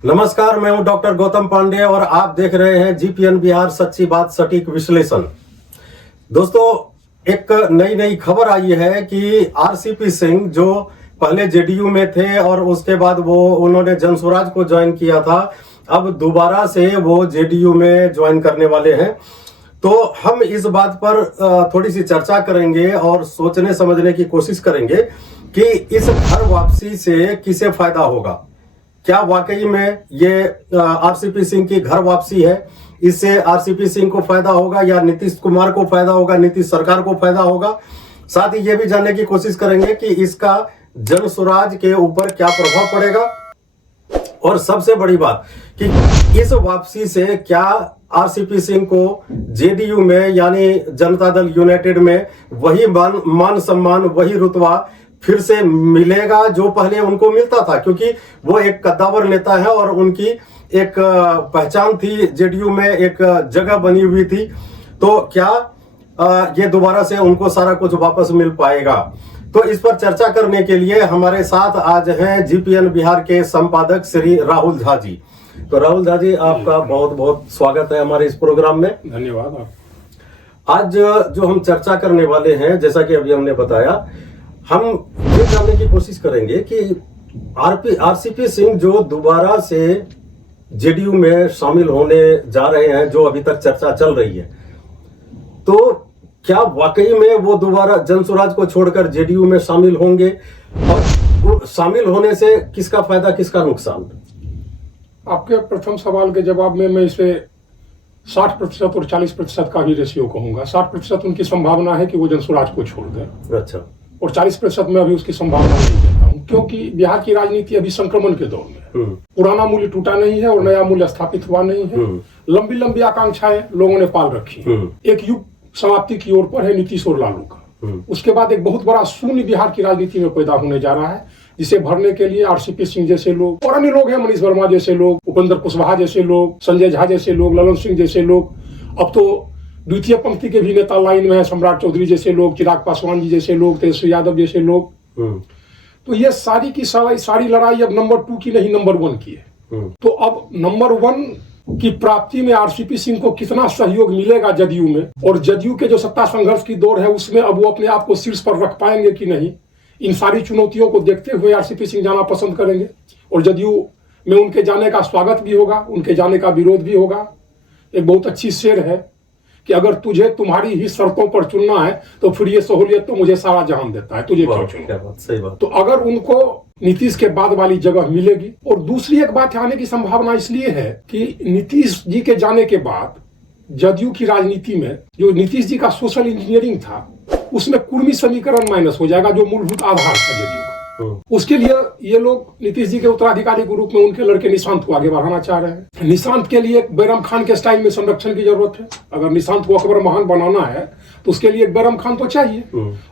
नमस्कार, मैं हूं डॉक्टर गौतम पांडे और आप देख रहे हैं जीपीएन बिहार सच्ची बात सटीक विश्लेषण। दोस्तों, एक नई खबर आई है कि आरसीपी सिंह जो पहले जेडीयू में थे और उसके बाद उन्होंने जनसुराज को ज्वाइन किया था, अब दोबारा से वो जेडीयू में ज्वाइन करने वाले हैं। तो हम इस बात पर थोड़ी सी चर्चा करेंगे और सोचने समझने की कोशिश करेंगे कि इस घर वापसी से किसे फायदा होगा। क्या वाकई में ये आरसीपी सिंह की घर वापसी है, इससे आरसीपी सिंह को फायदा होगा या नीतीश कुमार को फायदा होगा, नीतीश सरकार को फायदा होगा। साथ ही ये भी जानने की कोशिश करेंगे कि इसका जनसुराज के ऊपर क्या प्रभाव पड़ेगा और सबसे बड़ी बात कि इस वापसी से क्या आरसीपी सिंह को जेडीयू में यानी जनता दल यूनाइटेड में वही मान सम्मान, वही रुतबा फिर से मिलेगा जो पहले उनको मिलता था, क्योंकि वो एक कद्दावर नेता है और उनकी एक पहचान थी, जेडीयू में एक जगह बनी हुई थी। तो क्या ये दोबारा से उनको सारा कुछ वापस मिल पाएगा? तो इस पर चर्चा करने के लिए हमारे साथ आज हैं जीपीएन बिहार के संपादक श्री राहुल झा जी। तो राहुल झा जी, आपका बहुत बहुत स्वागत है हमारे इस प्रोग्राम में। धन्यवाद। आज जो हम चर्चा करने वाले हैं, जैसा कि अभी हमने बताया, हम ये जानने की कोशिश करेंगे कि आरसीपी सिंह जो दोबारा से जेडीयू में शामिल होने जा रहे हैं, जो अभी तक चर्चा चल रही है, तो क्या वाकई में वो दोबारा जनसुराज को छोड़कर जेडीयू में शामिल होंगे? और शामिल होने से किसका फायदा, किसका नुकसान? आपके प्रथम सवाल के जवाब में मैं इसे 60% और 40% का भी रेशियो कहूंगा। 60% उनकी संभावना है कि वो जनसुराज को छोड़ दें। अच्छा। और 40% में अभी उसकी संभावना नहीं देता हूँ, क्योंकि बिहार की राजनीति अभी संक्रमण के दौर में है। पुराना मूल्य टूटा नहीं है और नया मूल्य स्थापित हुआ नहीं है। लंबी लंबी आकांक्षाएं लोगों ने पाल रखी है। एक युग समाप्ति की ओर पर है नीतीश और लालू का। उसके बाद एक बहुत बड़ा शून्य बिहार की राजनीति में पैदा होने जा रहा है, जिसे भरने के लिए आरसीपी सिंह जैसे लोग और अन्य लोग हैं, मनीष वर्मा जैसे लोग, उपेंद्र कुशवाहा जैसे लोग, संजय झा जैसे लोग, ललन सिंह जैसे लोग, अब तो द्वितीय पंक्ति के भी नेता लाइन में है, सम्राट चौधरी जैसे लोग, चिराग पासवान जी जैसे लोग, तेजस्वी यादव जैसे लोग। तो ये सारी की सारी लड़ाई अब नंबर 2 की नहीं, नंबर 1 की है। तो अब नंबर 1 की प्राप्ति में आरसीपी सिंह को कितना सहयोग मिलेगा जदयू में, और जदयू के जो सत्ता संघर्ष की दौर है उसमें अब वो अपने आप को शीर्ष पर रख पाएंगे कि नहीं, इन सारी चुनौतियों को देखते हुए आरसीपी सिंह जाना पसंद करेंगे। और जदयू में उनके जाने का स्वागत भी होगा, उनके जाने का विरोध भी होगा। एक बहुत अच्छी शेर है कि अगर तुझे तुम्हारी ही शर्तों पर चुनना है तो फिर ये सहूलियत तो मुझे सारा जहान देता है, तुझे क्यों चुनूं? सही बात। तो अगर उनको नीतीश के बाद वाली जगह मिलेगी, और दूसरी एक बात आने की संभावना इसलिए है कि नीतीश जी के जाने के बाद जदयू की राजनीति में जो नीतीश जी का सोशल इंजीनियरिंग था, उसमें कुर्मी समीकरण माइनस हो जाएगा, जो मूलभूत आधार था जदयू का। उसके लिए ये लोग नीतीश जी के उत्तराधिकारी के रूप में उनके लड़के निशांत को आगे बढ़ाना चाह रहे हैं। निशांत के लिए बैरम खान के स्टाइल में संरक्षण की जरूरत है। अगर निशांत को अकबर महान बनाना है तो उसके लिए बैरम खान तो चाहिए,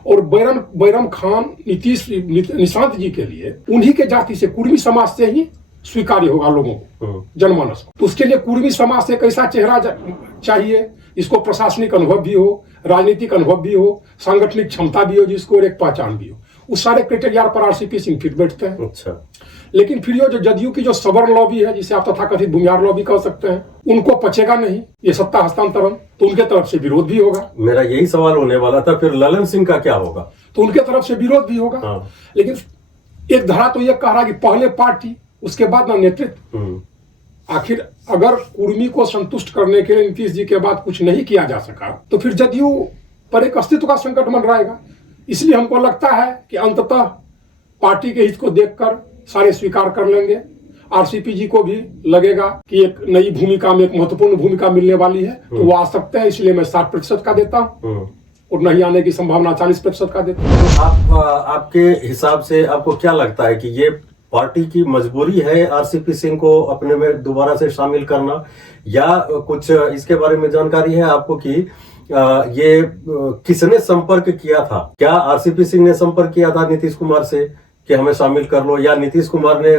और बैरम खान निशांत जी के लिए उन्हीं के जाति से, कुर्मी समाज से ही स्वीकार्य होगा लोगों को, जनमानस को। तो उसके लिए कुर्मी समाज से एक ऐसा चेहरा चाहिए जिसको प्रशासनिक अनुभव भी हो, राजनीतिक अनुभव भी हो, सांगठनिक क्षमता भी हो जिसको, और एक पहचान भी हो। उस सारे क्राइटेरिया पर आरसीपी सिंह फिट बैठते हैं। अच्छा। लेकिन फिर जो जदयू की जो सवर्ण लॉबी है, जिसे आप तथाकथित भूमिहार लॉबी कह सकते हैं, उनको पचेगा नहीं ये सत्ता हस्तांतरण, तो उनके तरफ से विरोध भी होगा। मेरा यही सवाल होने वाला था, फिर ललन सिंह का क्या होगा? तो उनके तरफ से विरोध भी होगा। हाँ। लेकिन एक धारा तो यह कह रहा कि पहले पार्टी, उसके बाद ना नेतृत्व। आखिर अगर कुर्मी को संतुष्ट करने के लिए नीतीश जी के बाद कुछ नहीं किया जा सका, तो फिर जदयू पर एक अस्तित्व का संकट मंडराएगा। इसलिए हमको लगता है कि अंततः पार्टी के हित को देखकर सारे स्वीकार कर लेंगे। आरसीपी जी को भी लगेगा कि एक नई भूमिका में एक महत्वपूर्ण भूमिका मिलने वाली है, तो वो आ सकते हैं। इसलिए मैं 60% का देता हूँ, और नहीं आने की संभावना 40% का देता हूँ। तो आपके हिसाब से आपको क्या लगता है कि ये पार्टी की मजबूरी है आरसीपी सिंह को अपने में दोबारा से शामिल करना, या कुछ इसके बारे में जानकारी है आपको कि ये किसने संपर्क किया था? क्या आरसीपी सिंह ने संपर्क किया था नीतीश कुमार से कि हमें शामिल कर लो, या नीतीश कुमार ने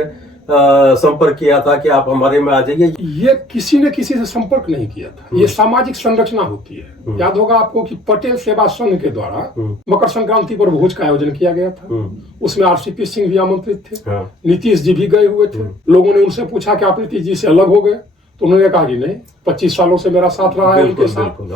संपर्क किया था कि आप हमारे में आ जाइए? ये किसी ने किसी से संपर्क नहीं किया था। ये सामाजिक संरचना होती है। याद होगा आपको कि पटेल सेवा संघ के द्वारा मकर संक्रांति पर भोज का आयोजन किया गया था। उसमें आरसीपी सिंह भी आमंत्रित थे, नीतीश जी भी गए हुए थे। लोगों ने उनसे पूछा कि आप नीतीश जी से अलग हो गए, तो उन्होंने कहा कि नहीं, 25 सालों से मेरा साथ रहा है उनके साथ।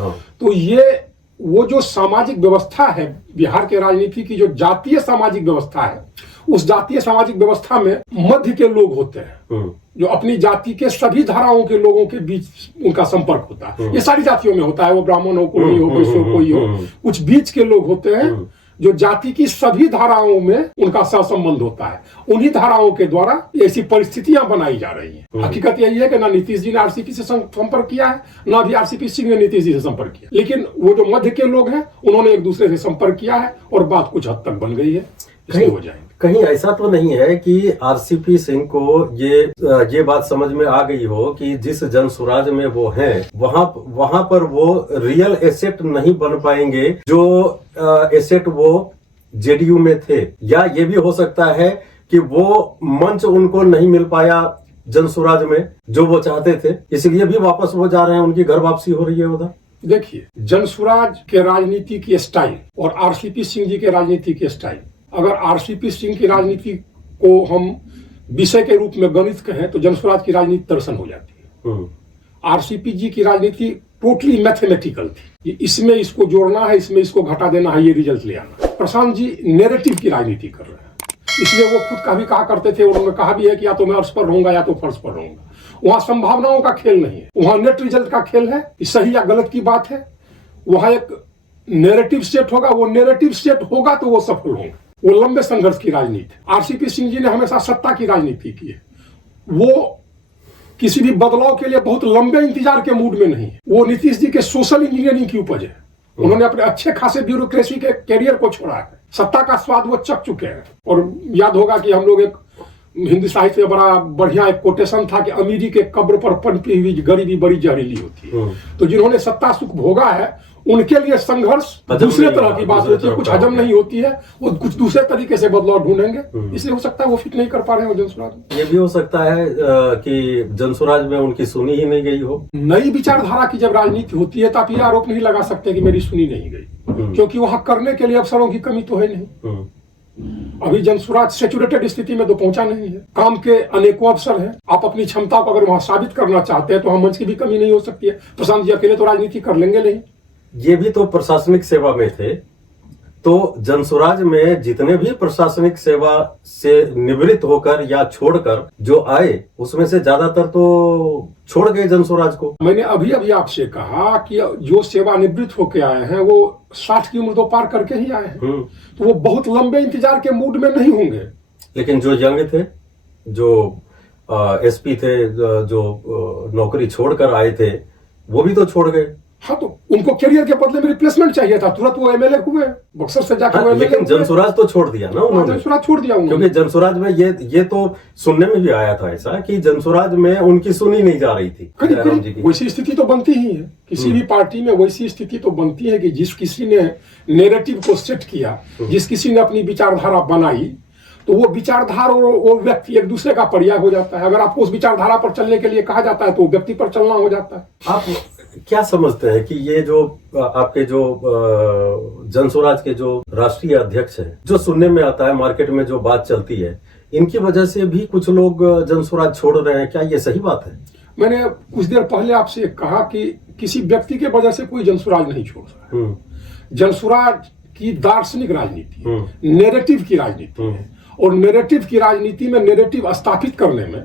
तो ये वो जो सामाजिक व्यवस्था है बिहार के राजनीति की, जो जातीय सामाजिक व्यवस्था है, उस जातीय सामाजिक व्यवस्था में मध्य के लोग होते हैं जो अपनी जाति के सभी धाराओं के लोगों के बीच उनका संपर्क होता है। ये सारी जातियों में होता है, वो ब्राह्मण हो, कोई हो, वैश्य हो, कोई हो। कुछ बीच के लोग होते हैं जो जाति की सभी धाराओं में उनका सहसंबंध होता है। उन्हीं धाराओं के द्वारा ऐसी परिस्थितियां बनाई जा रही हैं। हकीकत यही है कि ना नीतीश जी ने आरसीपी से संपर्क किया है, ना भी आरसीपी सिंह ने नीतीश जी से संपर्क किया, लेकिन वो जो मध्य के लोग हैं उन्होंने एक दूसरे से संपर्क किया है और बात कुछ हद तक बन गई है। इसलिए हो जाएंगे। कहीं ऐसा तो नहीं है कि आरसीपी सिंह को ये बात समझ में आ गई हो कि जिस जनसुराज में वो हैं वहां पर वो रियल एसेट नहीं बन पाएंगे जो एसेट वो जेडीयू में थे, या ये भी हो सकता है कि वो मंच उनको नहीं मिल पाया जनसुराज में जो वो चाहते थे, इसलिए भी वापस वो जा रहे हैं, उनकी घर वापसी हो रही है उधर। देखिए, जनसुराज के राजनीति की स्टाइल और आरसीपी सिंह जी के राजनीति की स्टाइल, अगर आरसीपी सिंह की राजनीति को हम विषय के रूप में गणित कहें तो जनसुराज की राजनीति दर्शन हो जाती है। आरसीपी जी की राजनीति टोटली मैथमेटिकल थी, इसमें इसको जोड़ना है, इसमें इसको घटा देना है, ये रिजल्ट ले आना। प्रशांत जी नेरेटिव की राजनीति कर रहे हैं, इसलिए वो खुद का भी कहा करते थे, उन्होंने कहा भी है कि या तो मैं अर्श पर रहूंगा या तो फर्श पर रहूंगा। वहां संभावनाओं का खेल नहीं है, वहां नेट रिजल्ट का खेल है कि सही या गलत की बात है। वहां एक नेरेटिव सेट होगा, वो नेरेटिव सेट होगा तो वो सफल होंगे। वो लंबे संघर्ष की राजनीति। आरसीपी सिंह जी ने हमेशा सत्ता की राजनीति की है। वो किसी भी बदलाव के लिए बहुत लंबे इंतजार के मूड में नहीं है। वो नीतीश जी के सोशल इंजीनियरिंग की उपज है। उन्होंने अपने अच्छे खासे ब्यूरोक्रेसी के कैरियर को छोड़ा है, सत्ता का स्वाद वो चख चुके हैं। और याद होगा कि हम लोग एक हिंदी साहित्य में बड़ा बढ़िया एक कोटेशन था कि अमीरी के कब्र पर पनपी हुई गरीबी बड़ी जहरीली होती है। तो जिन्होंने सत्ता सुख भोगा है उनके लिए संघर्ष दूसरे तरह की बात होती है, कुछ हजम नहीं होती है, वो कुछ दूसरे तरीके से बदलाव ढूंढेंगे। इसलिए हो सकता है वो फिट नहीं कर पा रहे हो जनसुराज। ये भी हो सकता है कि जनसुराज में उनकी सुनी ही नहीं गई हो। नई विचारधारा की जब राजनीति होती है तो आप ये आरोप नहीं लगा सकते कि मेरी सुनी नहीं गई, क्योंकि वहां करने के लिए अवसरों की कमी तो है नहीं। अभी जनसुराज सेचुरेटेड स्थिति में तो पहुंचा नहीं है, काम के अनेकों अवसर हैं। आप अपनी क्षमता को अगर वहां साबित करना चाहते हैं तो वहां मंच की भी कमी नहीं हो सकती है। प्रशांत जी अकेले तो राजनीति कर लेंगे नहीं। ये भी तो प्रशासनिक सेवा में थे, तो जनसुराज में जितने भी प्रशासनिक सेवा से निवृत्त होकर या छोड़कर जो आए उसमें से ज्यादातर तो छोड़ गए जनसुराज को। मैंने अभी अभी आपसे कहा कि जो सेवानिवृत्त होकर आए हैं वो 60 की उम्र तो पार करके ही आए हैं, तो वो बहुत लंबे इंतजार के मूड में नहीं होंगे। लेकिन जो यंग थे, जो एसपी थे, जो नौकरी छोड़कर आए थे, वो भी तो छोड़ गए। हाँ, तो उनको करियर के बदले में रिप्लेसमेंट चाहिए था, तुरंत वो एमएलए हुए, बक्सर से जाकर हाँ, लेकिन जनसुराज तो छोड़ दिया ना उन्होंने। जनसुराज छोड़ दिया उन्होंने, क्योंकि जनसुराज में ये तो सुनने में भी आया था ऐसा कि जनसुराज में उनकी सुनी नहीं जा रही थी। वैसी स्थिति तो बनती ही है किसी भी पार्टी में, वैसी स्थिति तो बनती है कि जिस किसी ने नेरेटिव को सेट किया, जिस किसी ने अपनी विचारधारा बनाई, तो वो विचारधारा और वो व्यक्ति एक दूसरे का पर्याय हो जाता है। अगर आपको उस विचारधारा पर चलने के लिए कहा जाता है तो व्यक्ति पर चलना हो जाता है। आप क्या समझते हैं कि ये जो आपके जो जनसुराज के जो राष्ट्रीय अध्यक्ष हैं, जो सुनने में आता है, मार्केट में जो बात चलती है, इनकी वजह से भी कुछ लोग जनसुराज छोड़ रहे हैं, क्या ये सही बात है? मैंने कुछ देर पहले आपसे कहा कि किसी व्यक्ति के वजह से कोई जनसुराज नहीं छोड़ सकता। जनसुराज की दार्शनिक राजनीति, नेरेटिव की राजनीति है, और नेरेटिव की राजनीति में नेरेटिव स्थापित करने में,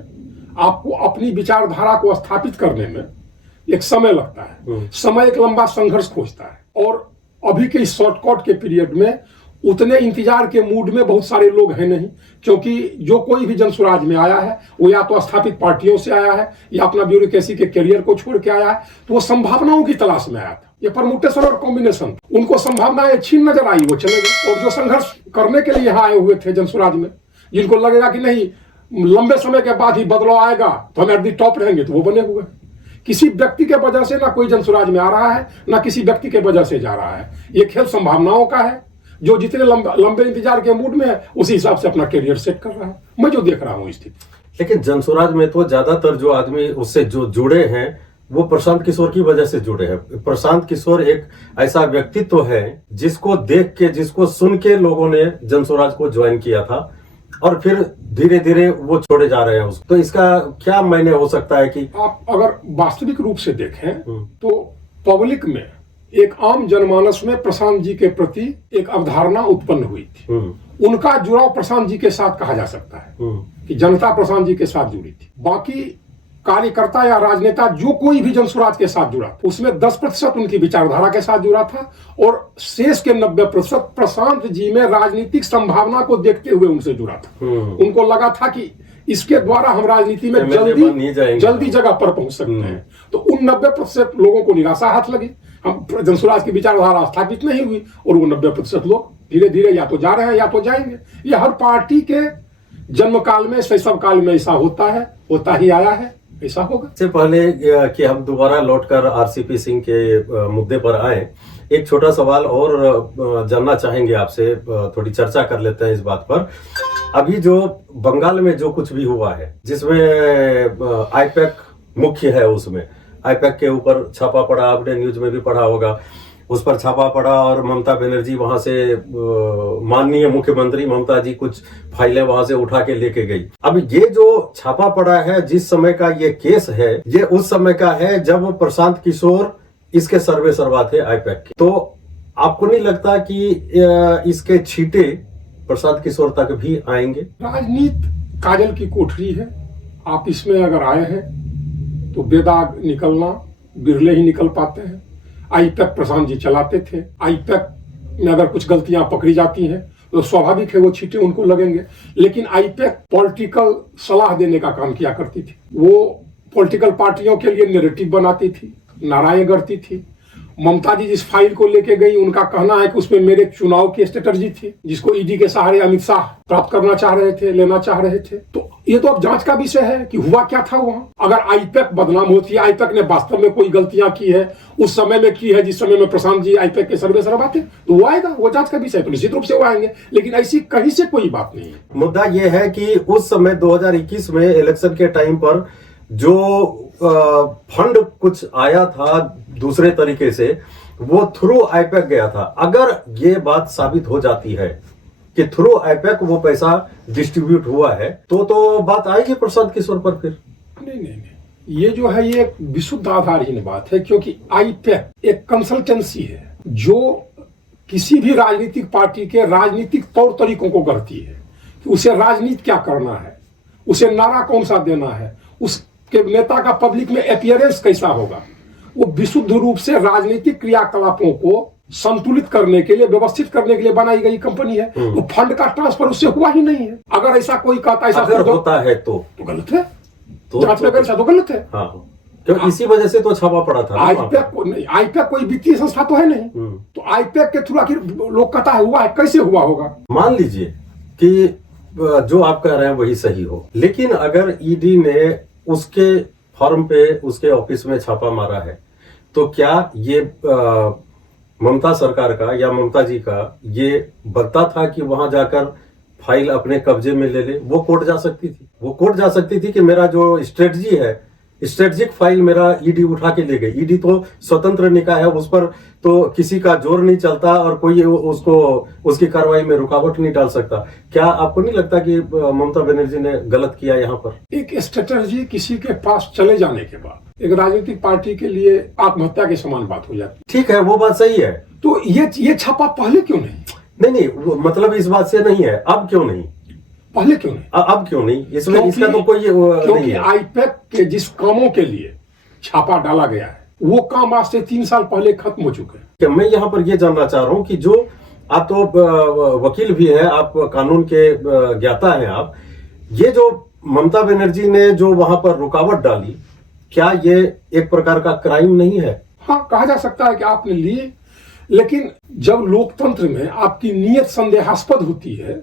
आपको अपनी विचारधारा को स्थापित करने में एक समय लगता है। समय एक लंबा संघर्ष खोजता है, और अभी के इस शॉर्टकट के पीरियड में उतने इंतजार के मूड में बहुत सारे लोग हैं नहीं, क्योंकि जो कोई भी जनसुराज में आया है वो या तो स्थापित पार्टियों से आया है या अपना ब्यूरोक्रेसी के करियर को छोड़ के आया है, तो वो संभावनाओं की तलाश में आया था। ये परमुटेशन और कॉम्बिनेशन, उनको संभावनाएं छीन नजर आई, वो चले गए। और जो संघर्ष करने के लिए यहाँ आए हुए थे जनसुराज में, जिनको लगेगा कि नहीं लंबे समय के बाद ही बदलाव आएगा तो हम एट द टॉप रहेंगे, तो वो बने हुए। किसी व्यक्ति के वजह से ना कोई जनसुराज में आ रहा है, ना किसी व्यक्ति के वजह से जा रहा है। ये खेल संभावनाओं का है। जो जितने लंबे इंतजार के मूड में है उसी हिसाब से अपना करियर सेट कर रहा है। मैं जो देख रहा हूँ स्थिति लेकिन जनसुराज में तो ज्यादातर जो आदमी उससे जो जुड़े हैं वो प्रशांत किशोर की वजह से जुड़े हैं। प्रशांत किशोर एक ऐसा व्यक्तित्व है जिसको देख के, जिसको सुन के लोगों ने जनसुराज को ज्वाइन किया था और फिर धीरे धीरे वो छोड़े जा रहे हैं उसको। तो इसका क्या मायने हो सकता है कि आप अगर वास्तविक रूप से देखें तो पब्लिक में, एक आम जनमानस में प्रशांत जी के प्रति एक अवधारणा उत्पन्न हुई थी। उनका जुड़ाव प्रशांत जी के साथ कहा जा सकता है कि जनता प्रशांत जी के साथ जुड़ी थी। बाकी कार्यकर्ता या राजनेता जो कोई भी जनसुराज के साथ जुड़ा उसमें 10% उनकी विचारधारा के साथ जुड़ा था और शेष के 90% प्रशांत जी में राजनीतिक संभावना को देखते हुए उनसे जुड़ा था। उनको लगा था कि इसके द्वारा हम राजनीति में जल्दी जगह पर पहुंच सकते हैं। तो उन 90% लोगों को निराशा हाथ लगी। हम जनसुराज की विचारधारा स्थापित नहीं हुई और वो 90% लोग धीरे धीरे या तो जा रहे हैं या तो जाएंगे। ये हर पार्टी के जन्म काल में, शैशव काल में ऐसा होता है, होता ही आया है, ऐसा होगा। इससे पहले कि हम दोबारा लौटकर आरसीपी सिंह के मुद्दे पर आए, एक छोटा सवाल और जानना चाहेंगे आपसे, थोड़ी चर्चा कर लेते हैं इस बात पर। अभी जो बंगाल में जो कुछ भी हुआ है, जिसमें आईपैक मुख्य है, उसमें आईपैक के ऊपर छापा पड़ा, आपने न्यूज में भी पढ़ा होगा, उस पर छापा पड़ा और ममता बनर्जी वहां से, माननीय मुख्यमंत्री ममता जी कुछ फाइलें वहां से उठा के लेके गई। अब ये जो छापा पड़ा है, जिस समय का ये केस है, ये उस समय का है जब प्रशांत किशोर इसके सर्वे सर्वा थे आईपैक के। तो आपको नहीं लगता कि इसके छींटे प्रशांत किशोर तक भी आएंगे? राजनीति काजल की कोठरी है। आप इसमें अगर आए हैं तो बेदाग निकलना बिरले ही निकल पाते हैं। आईपैक प्रशांत जी चलाते थे। आईपैक में अगर कुछ गलतियां पकड़ी जाती हैं तो स्वाभाविक है वो छींटे उनको लगेंगे। लेकिन आईपैक पॉलिटिकल सलाह देने का काम किया करती थी। वो पॉलिटिकल पार्टियों के लिए नैरेटिव बनाती थी, नाराएं गढ़ती थी। ममता जी जिस फाइल को लेके गई, उनका कहना है कि उसमें मेरे चुनाव की स्ट्रेटजी थी, जिसको ईडी के सहारे अमित शाह प्राप्त करना चाह रहे थे, लेना चाह रहे थे। तो ये तो अब जांच का विषय है कि हुआ क्या था वहां। अगर आईपैक बदनाम होती है, आईपैक ने वास्तव में कोई गलतियां की है, उस समय में की है जिस समय में प्रशांत जी आईपैक के सर्वे सर्वा थे, तो वो आएगा, वो जांच का विषय, तो निश्चित रूप से वो आएंगे। लेकिन ऐसी कहीं से कोई बात नहीं है। मुद्दा ये है कि उस समय 2021 में इलेक्शन के टाइम पर जो फंड कुछ आया था दूसरे तरीके से, वो थ्रू आईपैक गया था। अगर ये बात साबित हो जाती है कि थ्रू आईपैक वो पैसा डिस्ट्रीब्यूट हुआ है, तो बात आएगी प्रशांत किशोर पर फिर? नहीं, ये जो है ये एक विशुद्ध आधारहीन बात है, क्योंकि आईपैक एक कंसल्टेंसी है जो किसी भी राजनीतिक पार्टी के राजनीतिक तौर तरीकों को गढ़ती है कि उसे राजनीति क्या करना है, उसे नारा कौन सा देना है, उसके नेता का पब्लिक में अपीयरेंस कैसा होगा। वो विशुद्ध रूप से राजनीतिक क्रियाकलापों को संतुलित करने के लिए, व्यवस्थित करने के लिए बनाई गई कंपनी है। तो फंड का ट्रांसफर उससे हुआ ही नहीं है। अगर ऐसा कोई कहता, ऐसा अगर होता है तो गलत है, जांच में तो गलत है। हाँ, क्योंकि इसी वजह से तो छापा पड़ा था। आईपैक कोई वित्तीय संस्था तो है नहीं, तो आईपैक के थ्रू आखिर लोग कहता है हुआ है, कैसे हुआ होगा? मान लीजिए कि जो आप कह रहे हैं वही सही हो, लेकिन अगर ईडी ने उसके फॉर्म पे, उसके ऑफिस में छापा मारा है, तो क्या ये ममता सरकार का या ममता जी का ये बनता था कि वहां जाकर फाइल अपने कब्जे में ले ले? वो कोर्ट जा सकती थी, वो कोर्ट जा सकती थी कि मेरा जो स्ट्रेटजी है, स्ट्रेटजिक फाइल मेरा ईडी उठा के ले गई। ईडी तो स्वतंत्र निकाय है, उस पर तो किसी का जोर नहीं चलता और कोई उसको, उसकी कार्रवाई में रुकावट नहीं डाल सकता। क्या आपको नहीं लगता कि ममता बनर्जी ने गलत किया यहाँ पर? एक स्ट्रेटजी किसी के पास चले जाने के बाद एक राजनीतिक पार्टी के लिए आत्महत्या के समान बात हो जाती। ठीक है, वो बात सही है। तो ये छापा पहले क्यों नहीं? नहीं, मतलब इस बात से नहीं है, अब क्यों नहीं? पहले क्यों नहीं? अब क्यों नहीं? इसमें इसका तो कोई क्योंकि आईपैक के जिस कामों के लिए छापा डाला गया है, वो काम आज से 3 साल पहले खत्म हो चुके हैं। मैं यहाँ पर ये जानना चाह रहा हूँ कि जो आप तो वकील भी हैं, आप कानून के ज्ञाता हैं, आप ये जो ममता बनर्जी ने जो वहां पर रुकावट डाली, क्या ये एक प्रकार का क्राइम नहीं है? हाँ, कहा जा सकता है कि आपने लिए, लेकिन जब लोकतंत्र में आपकी नीयत संदेहास्पद होती है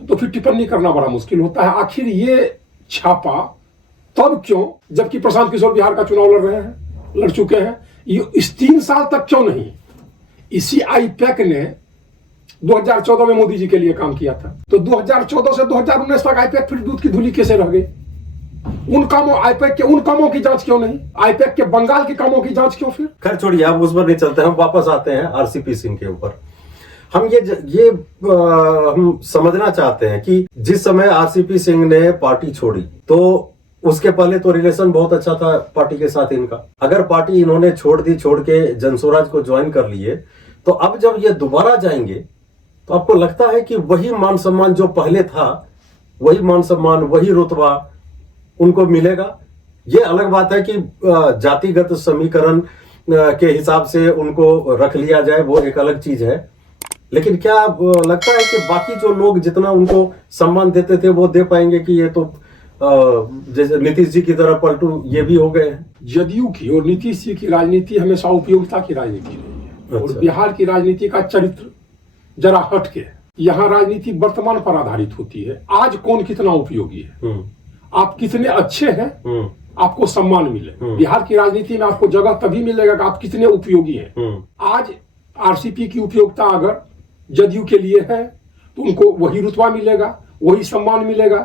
तो फिर टिप्पणी करना बड़ा मुश्किल होता है। आखिर ये छापा तब क्यों, जबकि प्रशांत किशोर बिहार का चुनाव लड़ रहे हैं, लड़ चुके हैं, ये इस 3 साल तक क्यों नहीं? इसी आईपैक ने 2014 में मोदी जी के लिए काम किया था, तो 2014 से 2019 तक आईपैक फिर दूध की धूली कैसे रह गई? उन कामों आईपैक के उन कामों की जांच क्यों नहीं? आईपैक के बंगाल के कामों की जांच क्यों? फिर खैर छोड़िए, आप उस पर नहीं चलते, हम वापस आते हैं आरसीपी सिंह के ऊपर। हम हम समझना चाहते हैं कि जिस समय आरसीपी सिंह ने पार्टी छोड़ी तो उसके पहले तो रिलेशन बहुत अच्छा था पार्टी के साथ इनका। अगर पार्टी इन्होंने छोड़ के जनसुराज को ज्वाइन कर लिए, तो अब जब ये दोबारा जाएंगे तो आपको लगता है कि वही मान सम्मान जो पहले था, वही मान सम्मान, वही रुतबा उनको मिलेगा? ये अलग बात है कि जातिगत समीकरण के हिसाब से उनको रख लिया जाए, वो एक अलग चीज है। लेकिन क्या लगता है कि बाकी जो लोग जितना उनको सम्मान देते थे वो दे पाएंगे कि ये तो जैसे नीतीश जी की तरह पलटू ये भी हो गए हैं? जदयू की और नीतीश जी की राजनीति हमेशा उपयोगिता की राजनीति रही है। और बिहार की राजनीति का चरित्र जरा हट के, यहाँ राजनीति वर्तमान पर आधारित होती है। आज कौन कितना उपयोगी है, आप कितने अच्छे हैं, आपको सम्मान मिले। बिहार की राजनीति में आपको जगह तभी मिलेगा कि आप कितने उपयोगी हैं। आज आरसीपी की उपयोगिता अगर जदयू के लिए है तो उनको वही रुतबा मिलेगा, वही सम्मान मिलेगा,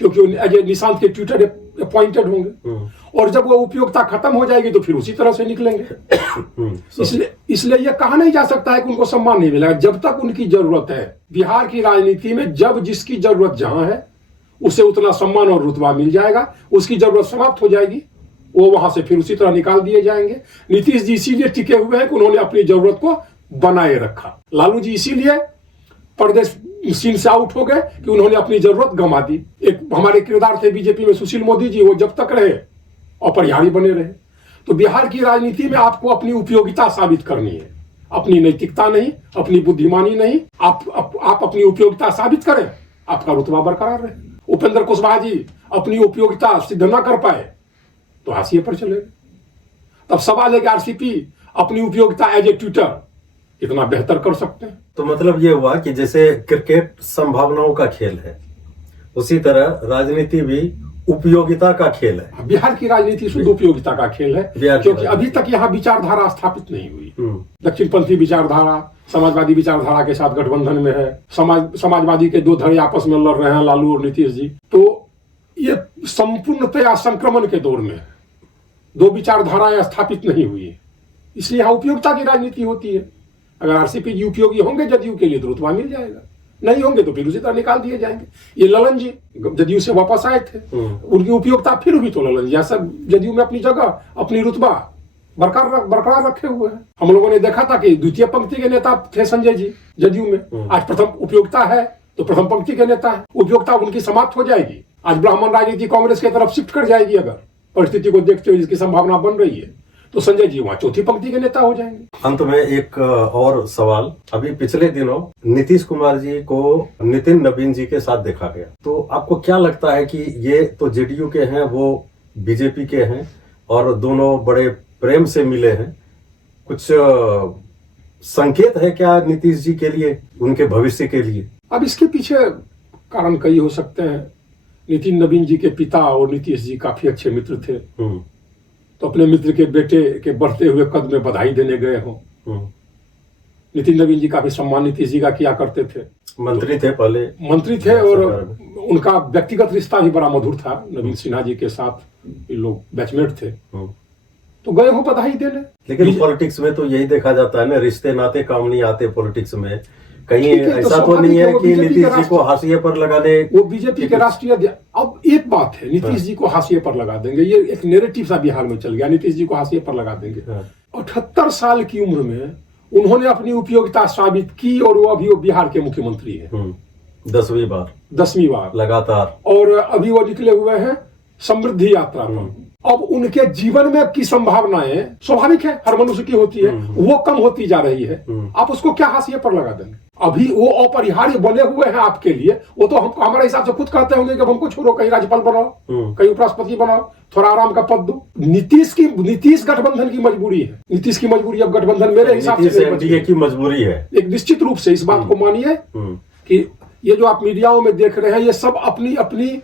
क्योंकि अजय निशांत के ट्विटर अपॉइंटेड होंगे। और जब वो उपयोगिता खत्म हो जाएगी तो फिर उसी तरह से निकलेंगे। इसलिए यह कहा नहीं जा सकता है कि उनको सम्मान नहीं मिलेगा जब तक उनकी जरूरत है। बिहार की राजनीति में जब जिसकी जरूरत जहां है उसे उतना सम्मान और रुतबा मिल जाएगा। उसकी जरूरत समाप्त हो जाएगी, वो वहां से फिर उसी तरह निकाल दिए जाएंगे। नीतीश जी इसीलिए टिके हुए हैं कि उन्होंने अपनी जरूरत को बनाए रखा। लालू जी इसीलिए प्रदेश सीन से आउट हो गए कि उन्होंने अपनी जरूरत गंवा दी। एक हमारे किरदार थे बीजेपी में सुशील मोदी जी, वो जब तक रहे अपरिहार्य बने रहे। तो बिहार की राजनीति में आपको अपनी उपयोगिता साबित करनी है, अपनी नैतिकता नहीं, अपनी बुद्धिमानी नहीं। आप अपनी उपयोगिता साबित करें, आपका रुतबा बरकरार रहे। उपेंद्र कुशवाहा जी अपनी उपयोगिता सिद्ध न कर पाए तो हाशिए पर चले गए। तब सवाल है कि आरसीपी अपनी उपयोगिता एज ए ट्विटर कितना बेहतर कर सकते हैं। तो मतलब ये हुआ कि जैसे क्रिकेट संभावनाओं का खेल है, उसी तरह राजनीति भी उपयोगिता का खेल है। बिहार की राजनीति शुद्ध उपयोगिता का खेल है, क्योंकि अभी तक यहाँ विचारधारा स्थापित नहीं हुई। दक्षिणपंथी विचारधारा समाजवादी विचारधारा के साथ गठबंधन में है। समाजवादी के दो धड़े आपस में लड़ रहे हैं, लालू और नीतीश जी। तो ये संपूर्णतया संक्रमण के दौर में दो विचारधाराएं स्थापित नहीं हुई है, इसलिए यहाँ उपयोगिता की राजनीति होती है। अगर आरसीपी जी उपयोगी होंगे जदयू के लिए तो रुतबा मिल जाएगा, नहीं होंगे तो फिर उसी तरह निकाल दिए जाएंगे। ये ललन जी जदयू से वापस आए थे, उनकी उपयोगिता फिर भी तो ललन जी सब जदयू में अपनी जगह, अपनी रुतबा बरकरार रखे हुए हैं। हम लोगों ने देखा था कि द्वितीय पंक्ति के नेता थे संजय जी जदयू में, आज प्रथम उपयोगिता है तो प्रथम पंक्ति के नेता है। उपयोगिता उनकी समाप्त हो जाएगी, आज ब्राह्मण राजनीति कांग्रेस की तरफ शिफ्ट कर जाएगी। अगर परिस्थिति को देखते हुए जिसकी संभावना बन रही है तो संजय जी वहां चौथी पंक्ति के नेता हो जाएंगे। अंत में एक और सवाल, अभी पिछले दिनों नीतीश कुमार जी को नितिन नवीन जी के साथ देखा गया, तो आपको क्या लगता है कि ये तो जेडीयू के हैं, वो बीजेपी के हैं और दोनों बड़े प्रेम से मिले हैं, कुछ संकेत है क्या नीतीश जी के लिए, उनके भविष्य के लिए? अब इसके पीछे कारण कई हो सकते हैं। नितिन नवीन जी के पिता और नीतीश जी काफी अच्छे मित्र थे, तो अपने मित्र के बेटे के बढ़ते हुए कद में बधाई देने गए हो। नितिन नवीन जी काफी सम्मान नीतीश जी का किया करते थे, मंत्री थे, पहले मंत्री थे और उनका व्यक्तिगत रिश्ता भी बड़ा मधुर था नवीन सिन्हा जी के साथ, ये लोग बैचमेट थे, तो गए हो बधाई देने। लेकिन पॉलिटिक्स में तो यही देखा जाता है ना, रिश्ते नाते काम नहीं आते पॉलिटिक्स में। कहीं ऐसा तो नहीं है कि नीतीश जी को हाशिए पर लगाने, वो बीजेपी के राष्ट्रीय। अब एक बात है, नीतीश जी को हाशिए पर लगा देंगे, ये एक नैरेटिव सा बिहार में चल गया, नीतीश जी को हाशिए पर लगा देंगे। 78 साल की उम्र में उन्होंने अपनी उपयोगिता साबित की और वो अभी वो बिहार के मुख्यमंत्री है 10वीं बार लगातार, और अभी वो निकले हुए हैं समृद्धि यात्रा पर। अब उनके जीवन में की संभावनाएं स्वाभाविक है, हर मनुष्य की होती है, वो कम होती जा रही है। आप उसको क्या हाशिए पर लगा देंगे? अभी वो अपरिहार्य बने हुए हैं आपके लिए। वो तो हमको हमारे हिसाब से खुद कहते होंगे कि हमको छोड़ो, कहीं राज्यपाल बनाओ, कहीं उपराष्ट्रपति बनाओ, थोड़ा आराम का पद दो। नीतीश गठबंधन की मजबूरी है, नीतीश की मजबूरी अब गठबंधन मेरे हिसाब से एनडीए की मजबूरी है। एक निश्चित रूप से इस बात को मानिए कि ये जो आप मीडियाओं में देख रहे हैं, ये सब अपनी अपनी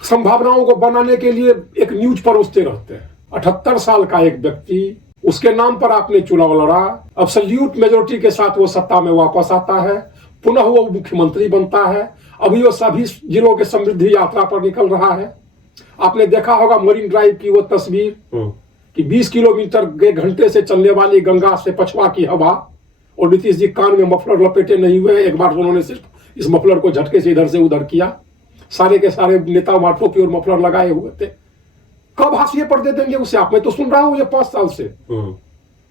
संभावनाओं को बनाने के लिए एक न्यूज परोसते रहते हैं। 78 साल का एक व्यक्ति, उसके नाम पर आपने चुनाव लड़ा, अब सल्यूट मेजोरिटी के साथ वो सत्ता में वापस आता है, पुनः वो मुख्यमंत्री बनता है, अभी वो सभी जिलों के समृद्धि यात्रा पर निकल रहा है। आपने देखा होगा मरीन ड्राइव की वो तस्वीर कि 20 किलोमीटर के घंटे से चलने वाली गंगा से पछवा की हवा, और नीतीश जी कान में मफलर लपेटे नहीं हुए, एक बार उन्होंने सिर्फ इस मफलर को झटके से इधर से उधर किया। सारे के सारे नेता वहां टोपी और मफलर लगाए हुए थे। कब हाशिए पर दे देंगे उसे? आप मैं तो सुन रहा हूं ये 5 साल से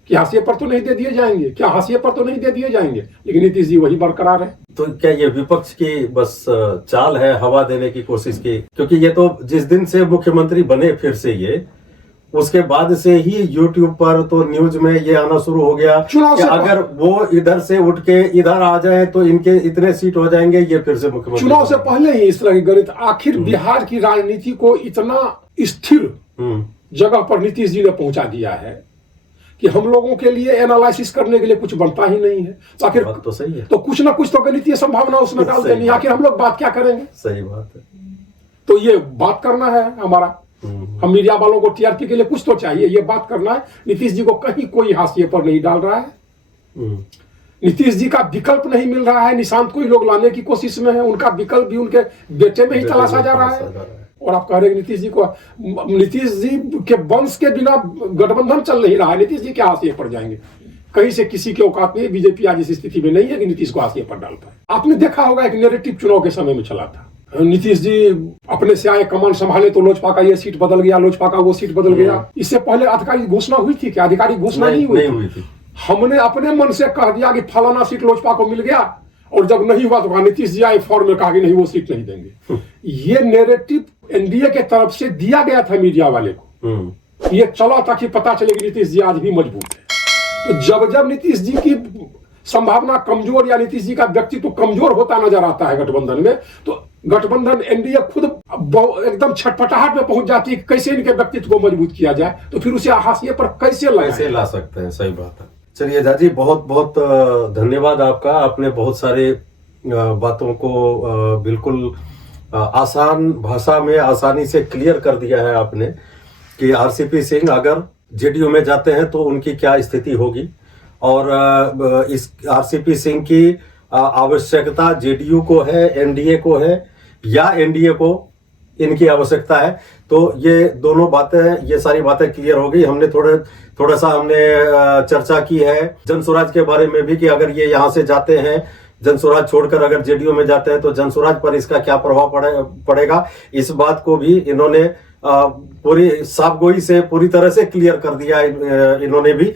कि हाशिए पर तो नहीं दे दिए जाएंगे, क्या हाशिए पर तो नहीं दे दिए जाएंगे, लेकिन नीतीश जी वही बरकरार है। तो क्या ये विपक्ष की बस चाल है, हवा देने की कोशिश की? क्योंकि ये तो जिस दिन से मुख्यमंत्री बने फिर से ये, उसके बाद से ही YouTube पर तो न्यूज में ये आना शुरू हो गया कि अगर वो इधर से उठ के इधर आ जाए तो इनके इतने सीट हो जाएंगे, ये फिर से मुख्यमंत्री। चुनाव से पहले ही इस तरह की गणित, आखिर बिहार की राजनीति को इतना स्थिर जगह पर नीतीश जी ने पहुंचा दिया है कि हम लोगों के लिए एनालिसिस करने के लिए कुछ बनता ही नहीं है। तो आखिर तो सही है, तो कुछ ना कुछ तो गणितीय संभावना उसमें डाल देनी, आखिर हम लोग बात क्या करेंगे? सही बात है। तो ये बात करना है हमारा, हम मीडिया वालों को टीआरपी के लिए कुछ तो चाहिए, ये बात करना है। नीतीश जी को कहीं कोई हाशिए पर नहीं डाल रहा है। नीतीश जी का विकल्प नहीं मिल रहा है, निशांत को ही लोग लाने की कोशिश में है, उनका विकल्प भी उनके बेटे में ही तलाशा जा रहा है। और आप कह रहे हैं नीतीश जी को, नीतीश जी के वंश के बिना गठबंधन चल नहीं रहा है, नीतीश जी क्या हाशिए पर जाएंगे? कहीं से किसी के औकात में बीजेपी आज इस स्थिति में नहीं है कि नीतीश को हाशिए पर डाल पाए। आपने देखा होगा एक नैरेटिव चुनाव के समय में चला था, नीतीश जी अपने से आए, कमान संभाले तो लोजपा का ये सीट बदल गया, लोजपा का वो सीट बदल गया। इससे पहले आधिकारिक घोषणा हुई थी क्या? आधिकारिक घोषणा नहीं हुई थी। हमने अपने मन से कह दिया कि फलाना सीट लोजपा को मिल गया, और जब नहीं हुआ तो नीतीश जी आए फॉर्म में कहा कि नहीं वो सीट नहीं देंगे। ये नैरेटिव एनडीए के तरफ से दिया गया था मीडिया वाले को, ये चला ताकि पता चले कि नीतीश जी आज भी मजबूत है। तो जब जब नीतीश जी की संभावना कमजोर या नीतीश जी का व्यक्तित्व कमजोर होता नजर आता है गठबंधन में, तो गठबंधन एनडीए खुद एकदम छटपटाहट में पहुंच जाती है कि कैसे इनके व्यक्तित्व को मजबूत किया जाए, तो फिर उसे हाशिए पर कैसे ला सकते हैं। सही बात है। चलिए जाजी, बहुत बहुत धन्यवाद आपका। आपने बहुत सारे बातों को बिल्कुल आसान भाषा में आसानी से क्लियर कर दिया है आपने कि आरसीपी सिंह अगर जेडीयू में जाते हैं तो उनकी क्या स्थिति होगी, और इस आरसीपी सिंह की आवश्यकता जेडीयू को है, एनडीए को है, या एनडीए को इनकी आवश्यकता है। तो ये दोनों बातें, ये सारी बातें क्लियर हो गई। हमने थोड़ा सा हमने चर्चा की है जनसुराज के बारे में भी कि अगर ये यहाँ से जाते हैं, जनसुराज छोड़कर अगर जेडीयू में जाते हैं तो जनसुराज पर इसका क्या प्रभाव पड़ेगा, इस बात को भी इन्होंने पूरी साफगोई से पूरी तरह से क्लियर कर दिया इन्होंने भी।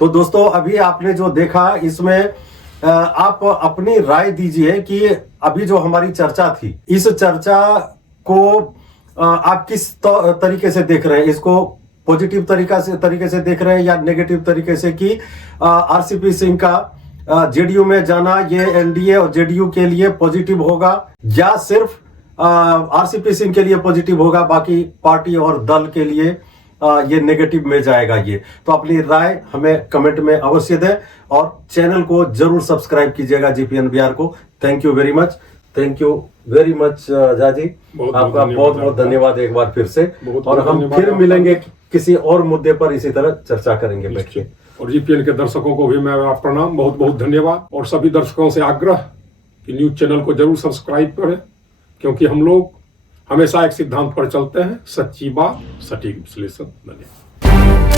तो दोस्तों, अभी आपने जो देखा इसमें आप अपनी राय दीजिए कि अभी जो हमारी चर्चा थी, इस चर्चा को आप किस तरीके से देख रहे हैं? इसको पॉजिटिव तरीके से देख रहे हैं या नेगेटिव तरीके से कि आरसीपी सिंह का जेडीयू में जाना ये एनडीए और जेडीयू के लिए पॉजिटिव होगा, या सिर्फ आरसीपी सिंह के लिए पॉजिटिव होगा, बाकी पार्टी और दल के लिए ये नेगेटिव में जाएगा? ये तो अपनी राय हमें कमेंट में अवश्य दें, और चैनल को जरूर सब्सक्राइब कीजिएगा जीपीएन बिहार को। Thank you very much, thank you very much जाजी, आपका बहुत बहुत धन्यवाद एक बार फिर से। और हम फिर मिलेंगे किसी और मुद्दे पर, इसी तरह चर्चा करेंगे बैठ के। और जीपीएन के दर्शकों को भी मेरा प्रणाम, बहुत बहुत धन्यवाद। और सभी दर्शकों से आग्रह कि न्यूज चैनल को जरूर सब्सक्राइब करें, क्योंकि हम लोग हमेशा एक सिद्धांत पर चलते हैं, सच्ची बात, सटीक विश्लेषण। धन्यवाद।